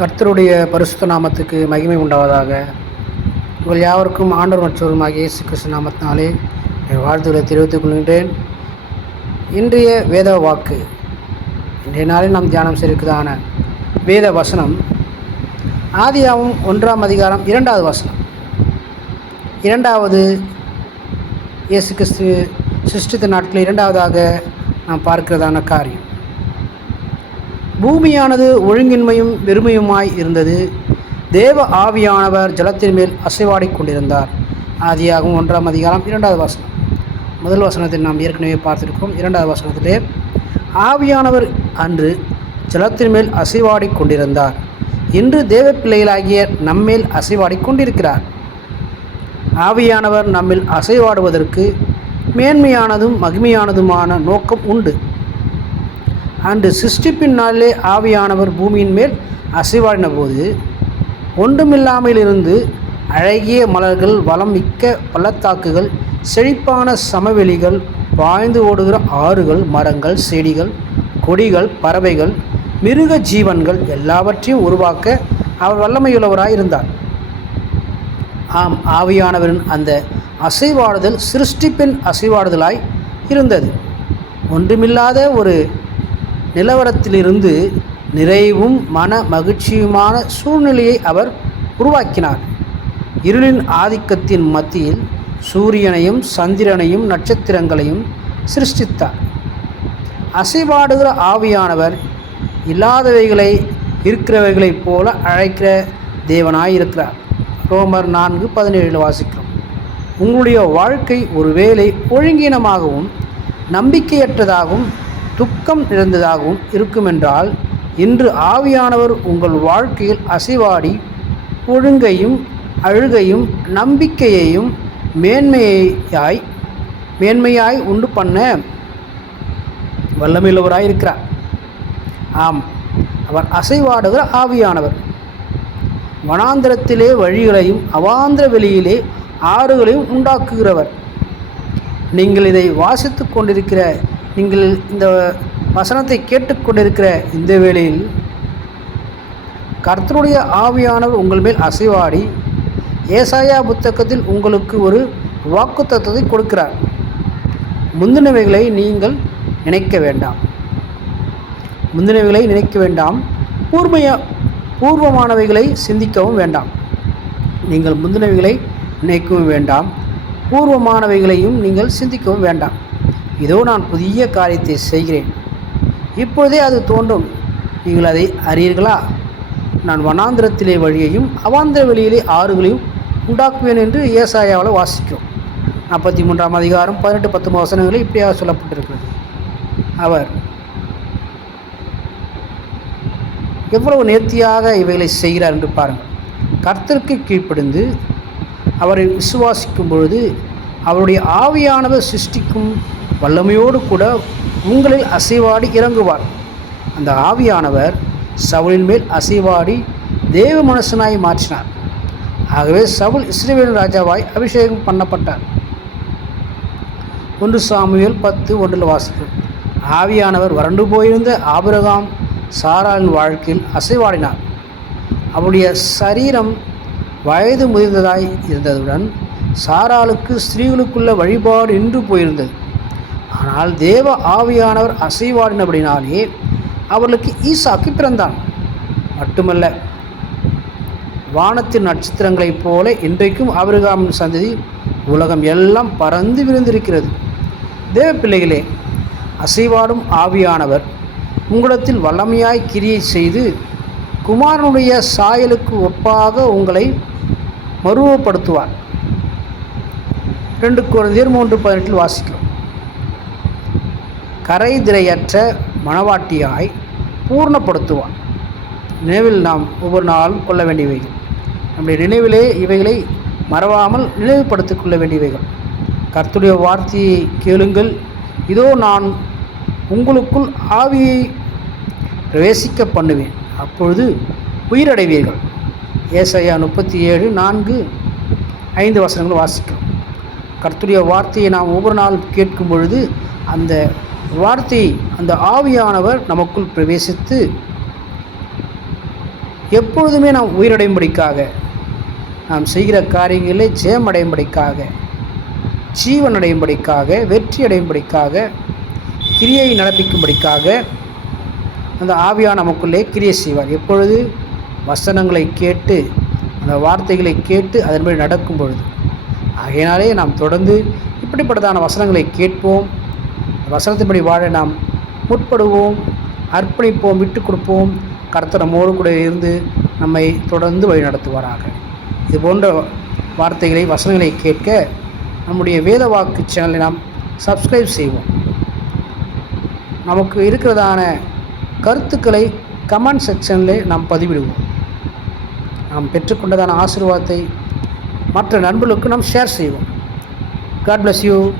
கர்த்தருடைய பரிசுத்த நாமத்துக்கு மகிமை உண்டாவதாக. உங்கள் யாவருக்கும் ஆண்டவர் மற்றவருமாகிய இயேசு கிறிஸ்து நாமத்தினாலே என் வாழ்த்துக்களை தெரிவித்துக் கொள்கின்றேன். இன்றைய வேத வாக்கு, இன்றைய நாளில் நாம் தியானம் செய்திருக்கிறதான வேத வசனம் ஆதியாகமம் 1ஆம் அதிகாரம் 2வது வசனம். இரண்டாவது இயேசு கிறிஸ்து சிருஷ்டித்த நாட்களில் இரண்டாவதாக நாம் பார்க்கிறதான காரியம், பூமியானது ஒழுங்கின்மையும் வெறுமையுமாய் இருந்தது. தேவ ஆவியானவர் ஜலத்தின் மேல் அசைவாடிக் கொண்டிருந்தார். ஆதியாகமம் 1ஆம் அதிகாரம் 2வது வசனம். முதல் வசனத்தில் நாம் ஏற்கனவே பார்த்திருக்கோம். 2வது வசனத்திலே ஆவியானவர் அன்று ஜலத்தின் மேல் அசைவாடிக் கொண்டிருந்தார். இன்று தேவ பிள்ளைகளாகிய நம்மேல் அசைவாடிக் கொண்டிருக்கிறார். ஆவியானவர் நம்மில் அசைவாடுவதற்கு மேன்மையானதும் மகிமையானதுமான நோக்கம் உண்டு. அன்று சிருஷ்டிப்பின் நாளிலே ஆவியானவர் பூமியின் மேல் அசைவாடின போது ஒன்றுமில்லாமலிருந்து அழகிய மலர்கள், வளம் மிக்க பள்ளத்தாக்குகள், செழிப்பான சமவெளிகள், பாய்ந்து ஓடுகிற ஆறுகள், மரங்கள், செடிகள், கொடிகள், பறவைகள், மிருக ஜீவன்கள் எல்லாவற்றையும் உருவாக்க அவர் வல்லமையுள்ளவராய் இருந்தார். ஆம், ஆவியானவரின் அந்த அசைவாடுதல் சிருஷ்டிப்பின் அசைவாடுதலாய் இருந்தது. ஒன்றுமில்லாத ஒரு நிலவரத்திலிருந்து நிறைவும் மன மகிழ்ச்சியுமான சூழ்நிலையை அவர் உருவாக்கினார். இருளின் ஆதிக்கத்தின் மத்தியில் சூரியனையும் சந்திரனையும் நட்சத்திரங்களையும் சிருஷ்டித்தார். அசைவாடுகிற ஆவியானவர் இல்லாதவைகளை இருக்கிறவைகளைப் போல அழைக்கிற தேவனாயிருக்கிறார். ரோமர் 4:17 வாசிக்கிறோம். உங்களுடைய வாழ்க்கை ஒருவேளை ஒழுங்கீனமாகவும் நம்பிக்கையற்றதாகவும் துக்கம் நிறைந்ததாகவும் இருக்குமென்றால், இன்று ஆவியானவர் உங்கள் வாழ்க்கையில் அசைவாடி ஒழுங்கையும் அழுகையும் நம்பிக்கையையும் மேன்மையாய் உண்டு பண்ண வல்லமையுள்ளவராய் இருக்கிறார். ஆம், அவர் அசைவாடுகிற ஆவியானவர். வனாந்திரத்திலே வழிகளையும் அவாந்திர வெளியிலே ஆறுகளையும் உண்டாக்குகிறவர். நீங்கள் இதை வாசித்து கொண்டிருக்கிற, நீங்கள் இந்த வசனத்தை கேட்டுக்கொண்டிருக்கிற இந்த வேளையில் கர்த்தருடைய ஆவியானவர் உங்கள் மேல் அசைவாடி ஏசாயா புத்தகத்தில் உங்களுக்கு ஒரு வாக்குத்தத்தத்தை கொடுக்கிறார். முந்தினவைகளை நீங்கள் நினைக்க வேண்டாம். பூர்வமானவைகளை சிந்திக்கவும் வேண்டாம். நீங்கள் முந்தினவைகளை நினைக்கவும் வேண்டாம், பூர்வமானவைகளையும் நீங்கள் சிந்திக்கவும் வேண்டாம். இதோ நான் புதிய காரியத்தை செய்கிறேன், இப்பொழுதே அது தோன்றும், நீங்கள் அதை அறியீர்களா? நான் வனாந்திரத்திலே வழியையும் அவாந்திர வெளியிலே ஆறுகளையும் உண்டாக்குவேன் என்று ஏசாயாவில் வாசிக்கிறோம். 43ஆம் அதிகாரம் 18-19 வசனங்களில் இப்படியாக சொல்லப்பட்டிருக்கிறது. அவர் எவ்வளவு நேர்த்தியாக இவைகளை செய்கிறார் என்று பாருங்கள். கர்த்தருக்கு கீழ்ப்படிந்து அவரை விசுவாசிக்கும் பொழுது அவருடைய ஆவியானவர் சிருஷ்டிக்கும் வல்லமையோடு கூட உங்களில் அசைவாடி இறங்குவார். அந்த ஆவியானவர் சவுலின் மேல் அசைவாடி தேவ மனுஷனாய் மாற்றினார். ஆகவே சவுல் இஸ்ரவேல் ராஜாவாய் அபிஷேகம் பண்ணப்பட்டார். 1 சாமுவேல் 10:1 வாசிக்கிறோம். ஆவியானவர் வறண்டு போயிருந்த ஆபிரகாம் சாராளின் வாழ்க்கையில் அசைவாடினார். அவருடைய சரீரம் வயது முதிர்ந்ததாய் இருந்ததுடன் சாராளுக்கு ஸ்திரீகளுக்குள்ள வழிபாடு நின்று போயிருந்தது. ஆனால் தேவ ஆவியானவர் அசைவாடினபடினாலே அவர்களுக்கு ஈசாக்கு பிறந்தான். மட்டுமல்ல, வானத்தின் நட்சத்திரங்களைப் போல இன்றைக்கும் ஆபிரகாமின் சந்ததி உலகம் எல்லாம் பறந்து விரிந்திருக்கிறது. தேவ பிள்ளைகளே, அசைவாடும் ஆவியானவர் உங்களிடத்தில் வல்லமையாய் கிரியை செய்து குமாரனுடைய சாயலுக்கு ஒப்பாக உங்களை மறுவப்படுத்துவார். 2 கொரிந்தியர் 3:18 வாசிக்கிறோம். கரைதிரையற்ற மணவாட்டியாய் பூர்ணப்படுத்துவார். நினைவில் நாம் ஒவ்வொரு நாளும் கொள்ள வேண்டியவைகள், நம்முடைய நினைவிலே இவைகளை மறவாமல் நினைவுபடுத்திக் கொள்ள வேண்டியவைகள். கர்த்தருடைய வார்த்தையை கேளுங்கள், இதோ நான் உங்களுக்குள் ஆவியை பிரவேசிக்க பண்ணுவேன், அப்பொழுது உயிரடைவீர்கள். ஏசாயா 37:4-5 வசனங்கள் வாசிக்கிறோம். கர்த்தருடைய வார்த்தையை நாம் ஒவ்வொரு நாளும் கேட்கும் பொழுது அந்த வார்த்தை, அந்த ஆவியானவர் நமக்குள் பிரவேசித்து எப்பொழுதுமே நாம் உயிரடையும்படிக்காக, நாம் செய்கிற காரியங்களிலே ஜெயமடையும்படிக்காக, ஜீவனடையும்படிக்காக, வெற்றி அடையும்படிக்காக, கிரியை நடப்பிக்கும்படிக்காக அந்த ஆவியானவர் நமக்குள்ளே கிரியை செய்வார். எப்பொழுது வசனங்களை கேட்டு, அந்த வார்த்தைகளை கேட்டு அதன்படி நடக்கும் பொழுது. ஆகையினாலே நாம் தொடர்ந்து இப்படிப்பட்டதான வசனங்களை கேட்போம், வசனத்தின்படி வாழ நாம் முற்படுவோம், அர்ப்பணிப்போம், விட்டு கொடுப்போம். கர்த்தர் நம்மோடு கூட இருந்து நம்மை தொடர்ந்து வழி நடத்துவாராக. இது போன்ற வார்த்தைகளை, வசனங்களை கேட்க நம்முடைய வேத வாக்கு சேனலை நாம் சப்ஸ்கிரைப் செய்வோம். நமக்கு இருக்கிறதான கருத்துக்களை கமெண்ட் செக்ஷனில் நாம் பதிவிடுவோம். நாம் பெற்றுக்கொண்டதான ஆசீர்வாதத்தை மற்ற நண்பர்களுக்கு நாம் ஷேர் செய்வோம். God bless you.